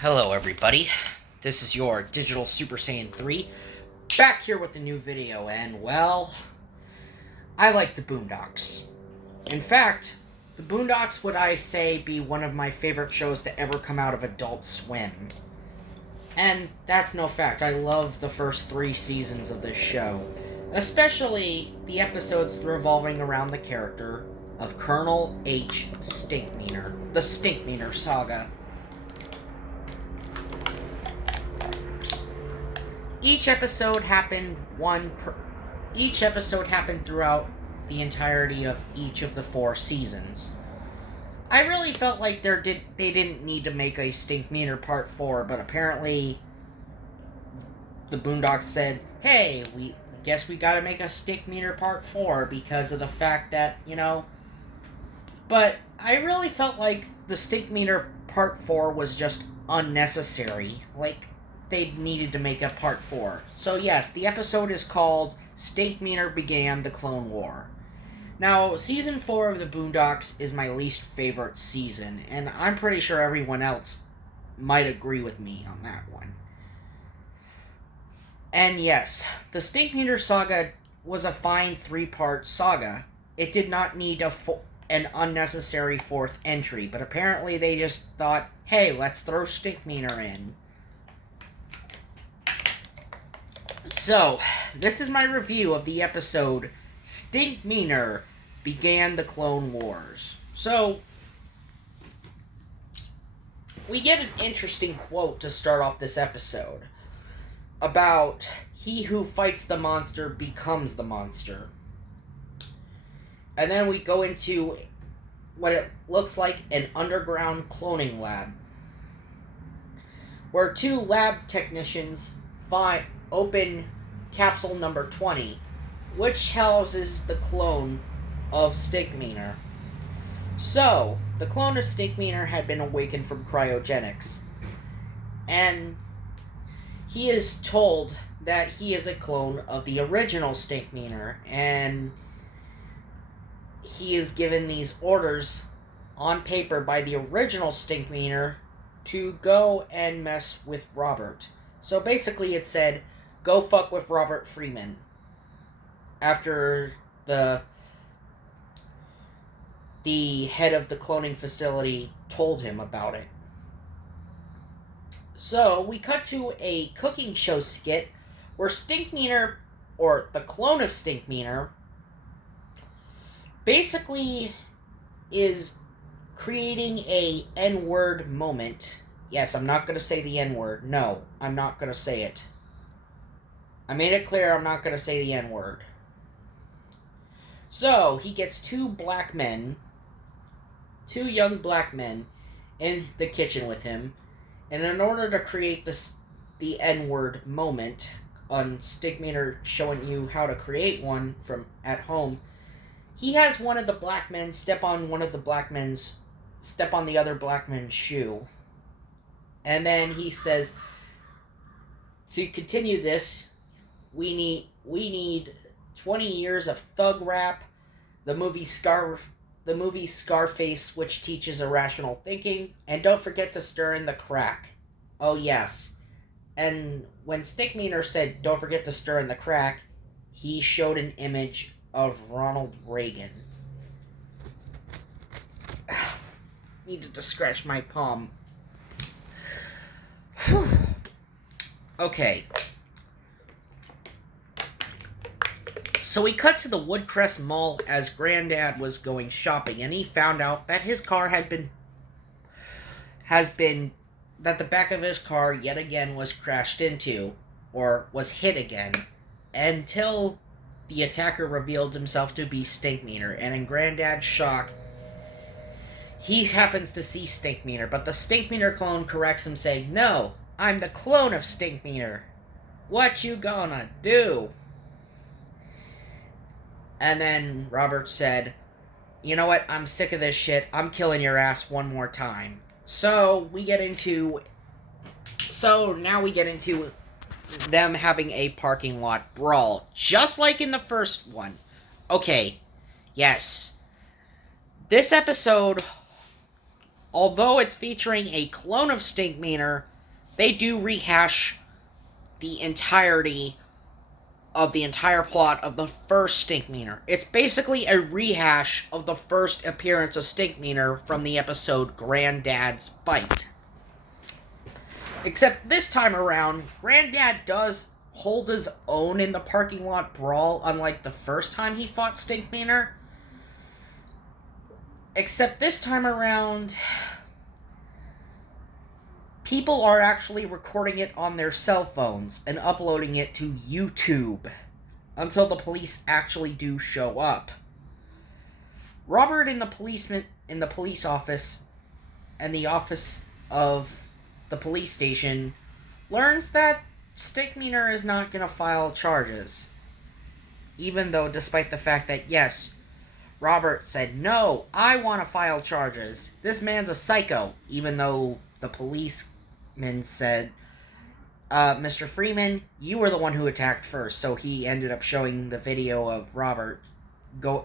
Hello everybody, this is your Digital Super Saiyan 3, back here with a new video, and well, I like the Boondocks. In fact, the Boondocks would I say be one of my favorite shows to ever come out of Adult Swim. And that's no fact, I love the first 3 seasons of this show, especially the episodes revolving around the character of Colonel H. Stinkmeaner, the Stinkmeaner saga. Each episode happened throughout the entirety of each of the 4 seasons. I really felt like they didn't need to make a Stinkmeaner Part 4, but apparently the Boondocks said, "Hey, we guess we got to make a Stinkmeaner Part 4 because of the fact that, But I really felt like the Stinkmeaner Part 4 was just unnecessary. Like, they needed to make a Part 4. So yes, the episode is called Stinkmeaner Began the Clone War. Now, Season 4 of the Boondocks is my least favorite season, and I'm pretty sure everyone else might agree with me on that one. And yes, the Stinkmeaner saga was a fine 3-part saga. It did not need an unnecessary 4th entry, but apparently they just thought, hey, let's throw Stinkmeaner in. So, this is my review of the episode Stinkmeaner Began the Clone Wars. So, we get an interesting quote to start off this episode about he who fights the monster becomes the monster. And then we go into what it looks like an underground cloning lab, where 2 lab technicians open capsule number 20, which houses the clone of Stinkmeaner. So, the clone of Stinkmeaner had been awakened from cryogenics, and he is told that he is a clone of the original Stinkmeaner, and he is given these orders on paper by the original Stinkmeaner to go and mess with Robert. So basically it said, go fuck with Robert Freeman. After the head of the cloning facility told him about it. So we cut to a cooking show skit where Stinkmeaner, or the clone of Stinkmeaner, basically is creating a N-word moment. Yes, I'm not going to say the N-word. No, I'm not going to say it. I made it clear I'm not going to say the N-word. So, he gets 2 young black men, in the kitchen with him, and in order to create the N-word moment, on Stinkmeaner showing you how to create one from at home, he has one of the black men step on the other black man's shoe. And then he says, to continue this, we need 20 years of thug rap, the movie Scarface, which teaches irrational thinking, and don't forget to stir in the crack. Oh yes. And when Stinkmeaner said, don't forget to stir in the crack, he showed an image of Ronald Reagan. Needed to scratch my palm. Okay. So we cut to the Woodcrest Mall as Granddad was going shopping, and he found out that his car that the back of his car yet again was crashed into, or was hit again, until the attacker revealed himself to be Stinkmeaner, and in Granddad's shock, he happens to see Stinkmeaner, but the Stinkmeaner clone corrects him, saying, "No, I'm the clone of Stinkmeaner. What you gonna do?" And then Robert said, "You know what? I'm sick of this shit. I'm killing your ass one more time." So now we get into them having a parking lot brawl, just like in the first one. Okay, yes. This episode although it's featuring a clone of Stinkmeaner, they do rehash the entirety of the entire plot of the first Stinkmeaner. It's basically a rehash of the first appearance of Stinkmeaner from the episode Granddad's Fight. Except this time around, Granddad does hold his own in the parking lot brawl, unlike the first time he fought Stinkmeaner. Except this time around, people are actually recording it on their cell phones and uploading it to YouTube until the police actually do show up. Robert in the police office and the office of the police station learns that Stinkmeaner is not going to file charges. Even though, despite the fact that, yes, Robert said, no, I want to file charges. This man's a psycho. Even though the policeman said, Mr. Freeman, you were the one who attacked first. So he ended up showing the video of Robert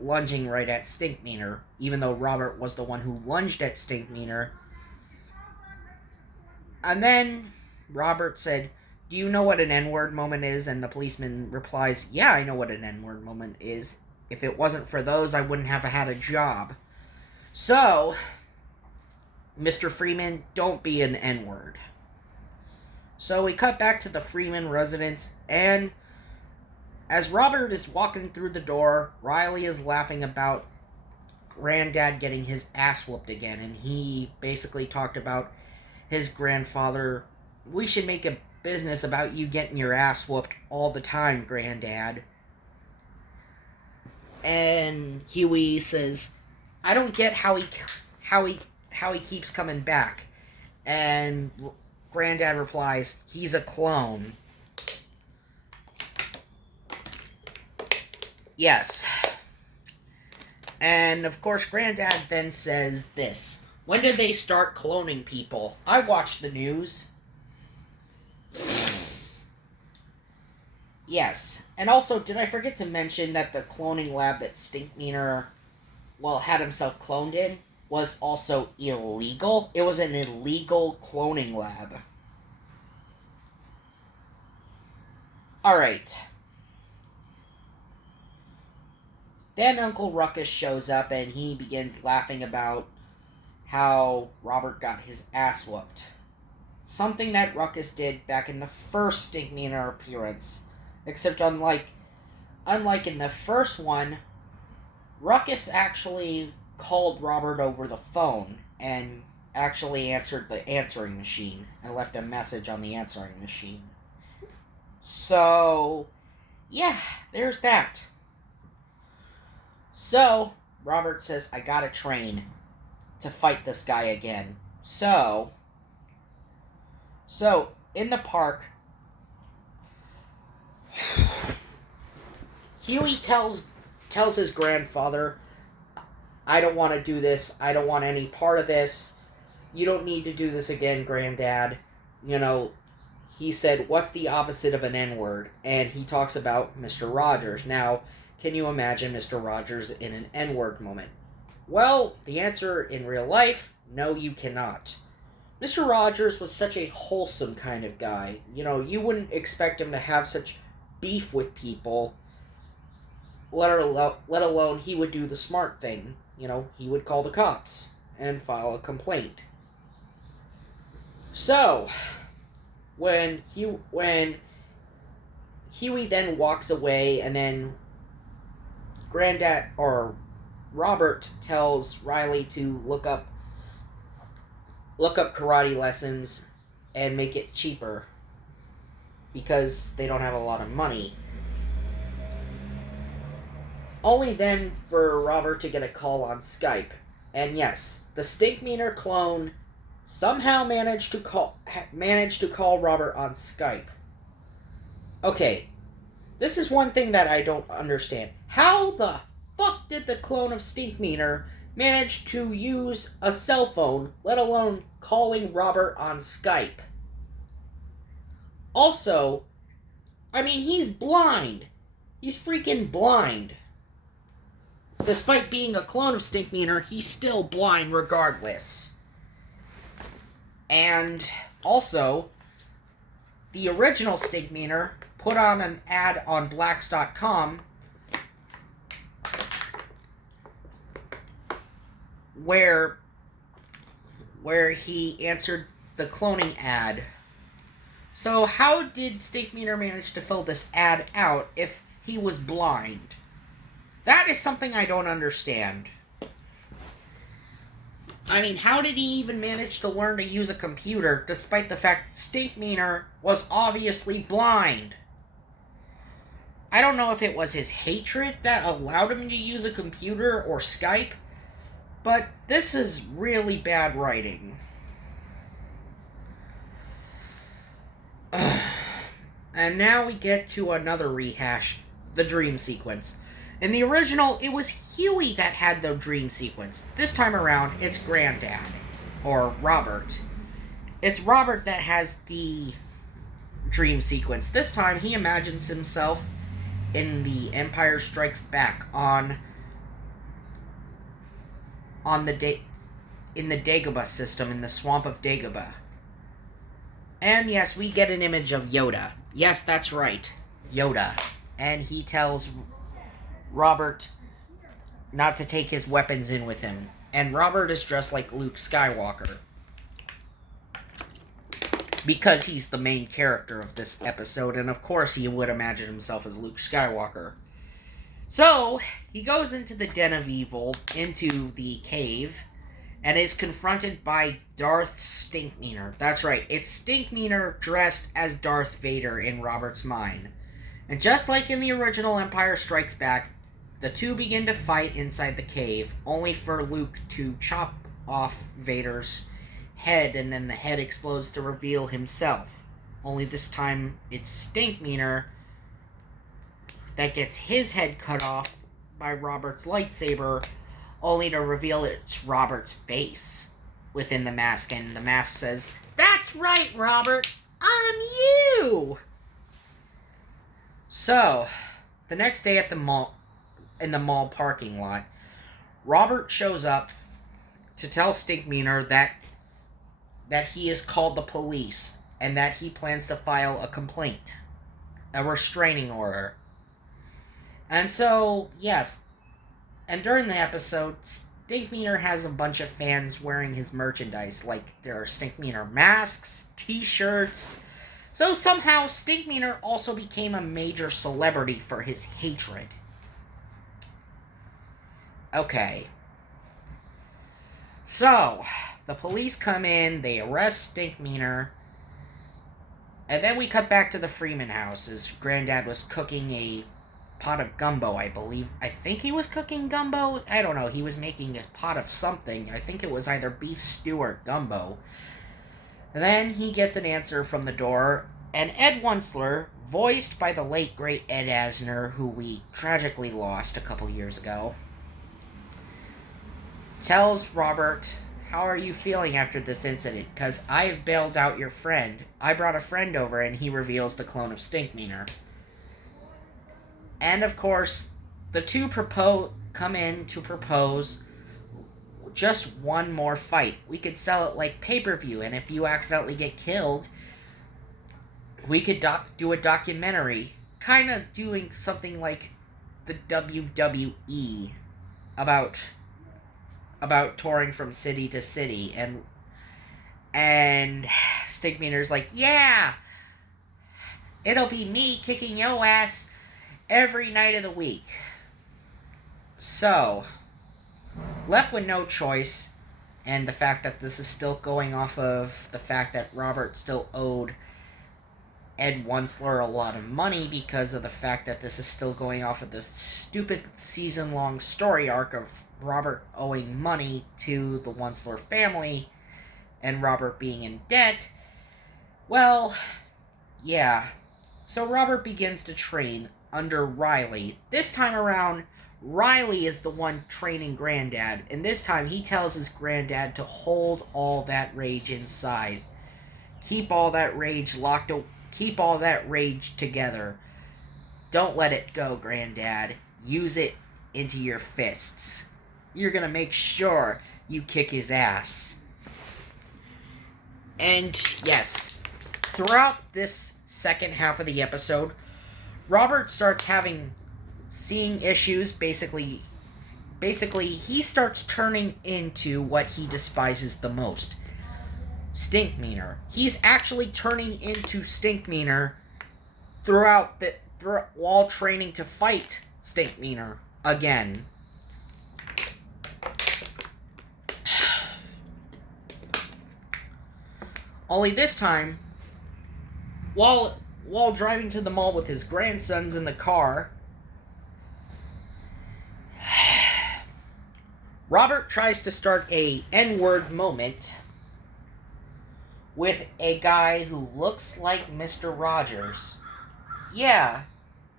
lunging right at Stinkmeaner. Even though Robert was the one who lunged at Stinkmeaner. And then Robert said, do you know what an N-word moment is? And the policeman replies, yeah, I know what an N-word moment is. If it wasn't for those, I wouldn't have had a job. So, Mr. Freeman, don't be an N-word. So we cut back to the Freeman residence, and as Robert is walking through the door, Riley is laughing about Granddad getting his ass whooped again, and he basically talked about his grandfather. We should make a business about you getting your ass whooped all the time, Granddad. And Huey says, I don't get how he keeps coming back. And Granddad replies, he's a clone. Yes. And of course Granddad then says this. When did they start cloning people? I watch the news. Yes. And also, did I forget to mention that the cloning lab that Stinkmeaner, had himself cloned in, was also illegal? It was an illegal cloning lab. Alright. Then Uncle Ruckus shows up and he begins laughing about how Robert got his ass whooped. Something that Ruckus did back in the first Stinkmeaner appearance. Except unlike in the first one, Ruckus actually called Robert over the phone and actually answered the answering machine and left a message on the answering machine. So, yeah, there's that. So, Robert says, I gotta train to fight this guy again. So, in the park, Huey tells his grandfather, I don't want to do this. I don't want any part of this. You don't need to do this again, Granddad. He said, what's the opposite of an N-word? And he talks about Mr. Rogers. Now, can you imagine Mr. Rogers in an N-word moment? Well, the answer in real life, no, you cannot. Mr. Rogers was such a wholesome kind of guy. You wouldn't expect him to have such beef with people, let alone he would do the smart thing. He would call the cops and file a complaint. So, when Huey then walks away, and then Granddad or Robert tells Riley to look up karate lessons and make it cheaper because they don't have a lot of money. Only then for Robert to get a call on Skype. And yes, the Stinkmeaner clone somehow managed to call Robert on Skype. Okay, this is one thing that I don't understand. How the fuck did the clone of Stinkmeaner manage to use a cell phone, let alone calling Robert on Skype? Also, he's blind. He's freaking blind. Despite being a clone of Stinkmeaner, he's still blind regardless. And also, the original Stinkmeaner put on an ad on Blacks.com where he answered the cloning ad. So how did Stinkmeaner manage to fill this ad out if he was blind? That is something I don't understand. I mean, how did he even manage to learn to use a computer despite the fact Stinkmeaner was obviously blind? I don't know if it was his hatred that allowed him to use a computer or Skype, but this is really bad writing. And now we get to another rehash, the dream sequence. In the original, it was Huey that had the dream sequence. This time around, it's Granddad, or Robert. It's Robert that has the dream sequence. This time, he imagines himself in the Empire Strikes Back in the Dagobah system, in the swamp of Dagobah. And yes, we get an image of Yoda. Yes, that's right, Yoda. And he tells Robert not to take his weapons in with him. And Robert is dressed like Luke Skywalker, because he's the main character of this episode, and of course he would imagine himself as Luke Skywalker. So, he goes into the Den of Evil, into the cave, and is confronted by Darth Stinkmeaner. That's right, it's Stinkmeaner dressed as Darth Vader in Robert's mind. And just like in the original Empire Strikes Back, the two begin to fight inside the cave, only for Luke to chop off Vader's head, and then the head explodes to reveal himself. Only this time, it's Stinkmeaner that gets his head cut off by Robert's lightsaber, only to reveal it's Robert's face within the mask, and the mask says, "That's right, Robert, I'm you!" So, the next day at the mall, in the mall parking lot, Robert shows up to tell Stinkmeaner that he has called the police and that he plans to file a complaint, a restraining order. And so, yes, and during the episode, Stinkmeaner has a bunch of fans wearing his merchandise, like there are Stinkmeaner masks, t-shirts. So somehow, Stinkmeaner also became a major celebrity for his hatred. Okay. So, the police come in, they arrest Stinkmeaner, and then we cut back to the Freeman house as Granddad was cooking a pot of gumbo, I believe. I think he was cooking gumbo? I don't know, he was making a pot of something. I think it was either beef stew or gumbo. And then he gets an answer from the door, and Ed Wuncler, voiced by the late great Ed Asner, who we tragically lost a couple years ago, tells Robert, "How are you feeling after this incident? Because I've bailed out your friend. I brought a friend over," and he reveals the clone of Stinkmeaner. And of course, the two come in to propose just one more fight. We could sell it like pay-per-view, and if you accidentally get killed, we could do a documentary, kind of doing something like the WWE about touring from city to city, and Stinkmeaner's like, "Yeah, it'll be me kicking your ass every night of the week." So, left with no choice, and the fact that this is still going off of the fact that Robert still owed Ed Wuncler a lot of money because of the fact that this is still going off of this stupid season-long story arc of Robert owing money to the Wuncler family and Robert being in debt. Well, yeah. So Robert begins to train under Riley. This time around, Riley is the one training Granddad, and this time he tells his Granddad to hold all that rage inside. Keep all that rage keep all that rage together. Don't let it go, Granddad. Use it into your fists. You're gonna make sure you kick his ass. And yes, throughout this second half of the episode, Robert starts seeing issues. Basically, he starts turning into what he despises the most. Stinkmeaner. He's actually turning into Stinkmeaner while training to fight Stinkmeaner again. Only this time, while driving to the mall with his grandsons in the car, Robert tries to start a N-word moment with a guy who looks like Mr. Rogers. Yeah,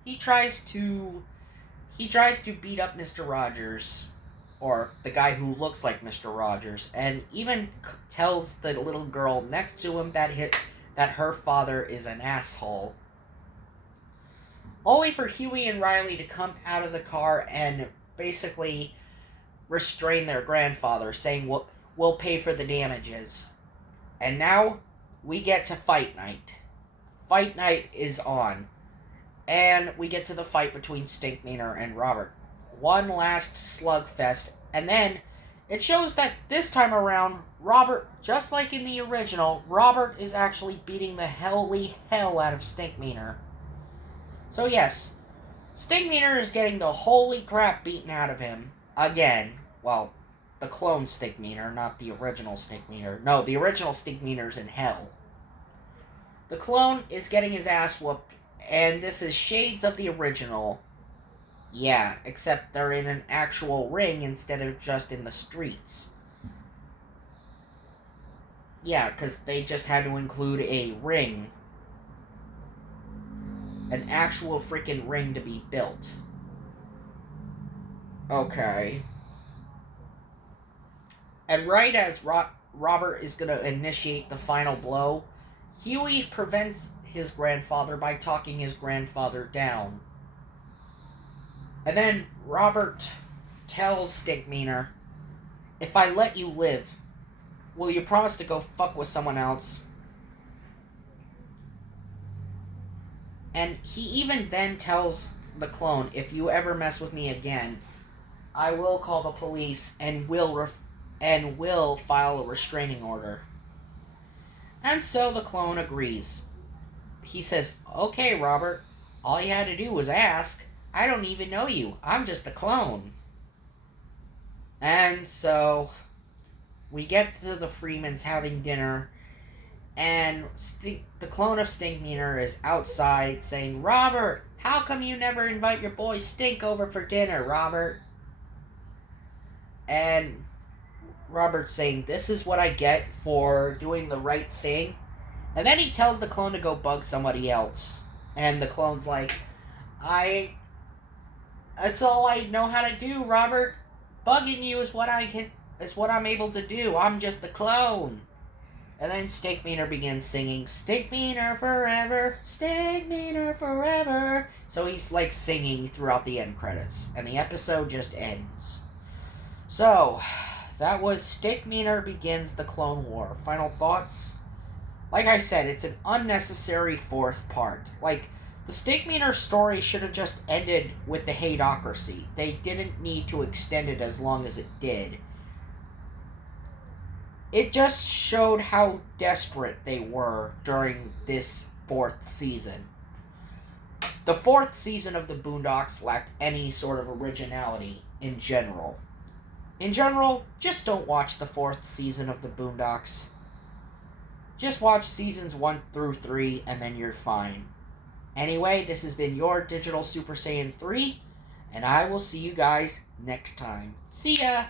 he tries to beat up Mr. Rogers, or the guy who looks like Mr. Rogers, and even tells the little girl next to him that her father is an asshole. Only for Huey and Riley to come out of the car and basically restrain their grandfather, saying, we'll pay for the damages. And now, we get to fight night. Fight night is on. And we get to the fight between Stinkmeaner and Robert. One last slugfest. And then, it shows that this time around, Robert, just like in the original, Robert is actually beating the holy hell out of Stinkmeaner. So yes, Stinkmeaner is getting the holy crap beaten out of him. Again. Well, the clone Stinkmeaner, not the original Stinkmeaner. No, the original Stinkmeaner's in hell. The clone is getting his ass whooped, and this is shades of the original. Yeah, except they're in an actual ring instead of just in the streets. Yeah, because they just had to include a ring. An actual freaking ring to be built. Okay. And right as Robert is going to initiate the final blow, Huey prevents his grandfather by talking his grandfather down. And then Robert tells Stinkmeaner, if I let you live, will you promise to go fuck with someone else? And he even then tells the clone, if you ever mess with me again, I will call the police and will file a restraining order. And so the clone agrees. He says, okay, Robert, all you had to do was ask. I don't even know you. I'm just a clone. And so we get to the Freemans having dinner, and the clone of Stinkmeaner is outside saying, Robert, how come you never invite your boy Stink over for dinner, Robert? And Robert's saying, this is what I get for doing the right thing. And then he tells the clone to go bug somebody else. And the clone's like, that's all I know how to do, Robert. Bugging you is what I'm able to do. I'm just the clone. And then Stinkmeaner begins singing, Stinkmeaner forever, Stinkmeaner forever. So he's like singing throughout the end credits. And the episode just ends. So, that was Stinkmeaner Begins the Clone War. Final thoughts? Like I said, it's an unnecessary fourth part. Like, the Stinkmeaner story should have just ended with the Hateocracy. They didn't need to extend it as long as it did. It just showed how desperate they were during this fourth season. The fourth season of the Boondocks lacked any sort of originality in general. In general, just don't watch the fourth season of the Boondocks. Just watch seasons 1 through 3 and then you're fine. Anyway, this has been your Digital Super Saiyan 3, and I will see you guys next time. See ya!